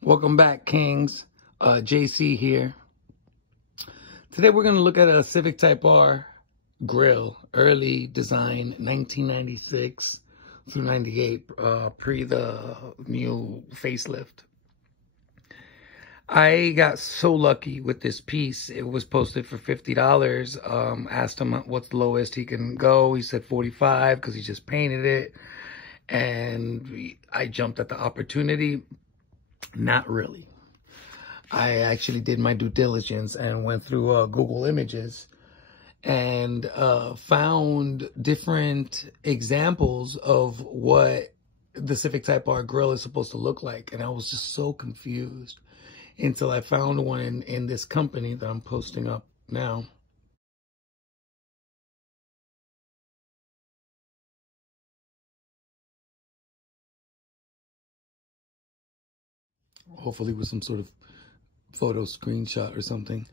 Welcome back, Kings. JC here. Today we're going to look at a Civic Type R grill, early design, 1996 through 98, pre the new facelift. I got so lucky with this piece. It was posted for $50. Asked him what's the lowest he can go. He said 45 because he just painted it. And I jumped at the opportunity. Not really. I actually did my due diligence and went through Google Images and found different examples of what the Civic Type R grill is supposed to look like. And I was just so confused until I found one in this company that I'm posting up now. Hopefully with some sort of photo screenshot or something.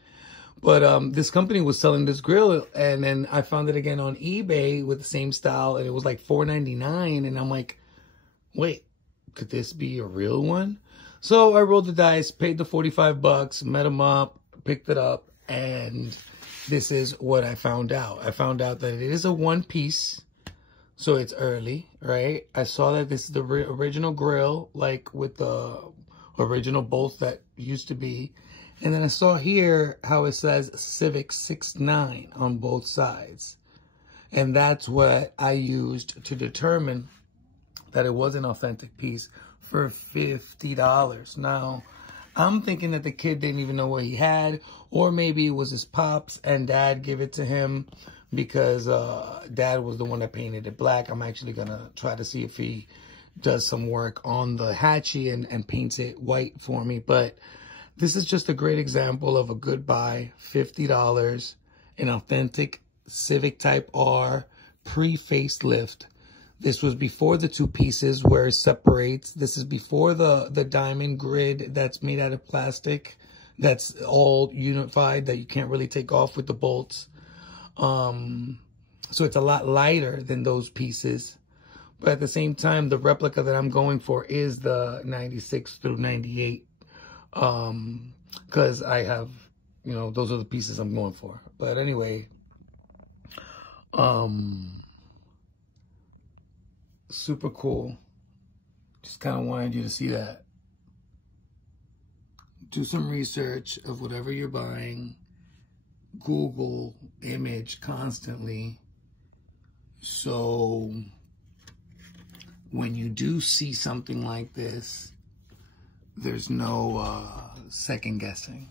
But this company was selling this grill, and then I found it again on eBay with the same style, and it was like $4.99, and I'm like, wait, could this be a real one? So I rolled the dice, paid the 45 bucks, met him up, picked it up, and this is what I found out. I found out that it is a one piece, so it's early, right? I saw that this is the original grill, like with the original bolts that used to be. And then I saw here how it says Civic 6.9 on both sides. And that's what I used to determine that it was an authentic piece for $50. Now, I'm thinking that the kid didn't even know what he had, or maybe it was his pops and dad gave it to him because dad was the one that painted it black. I'm actually gonna try to see if he does some work on the hatchie and paints it white for me. But this is just a great example of a good buy. $50, an authentic Civic Type R pre-facelift. This was before the two pieces where it separates. This is before the diamond grid that's made out of plastic, that's all unified, that you can't really take off with the bolts. So it's a lot lighter than those pieces. But at the same time, the replica that I'm going for is the 96 through 98. Because I have, you know, those are the pieces I'm going for. But anyway, super cool. Just kind of wanted you to see that. Do some research of whatever you're buying. Google image constantly. So when you do see something like this, there's no second guessing.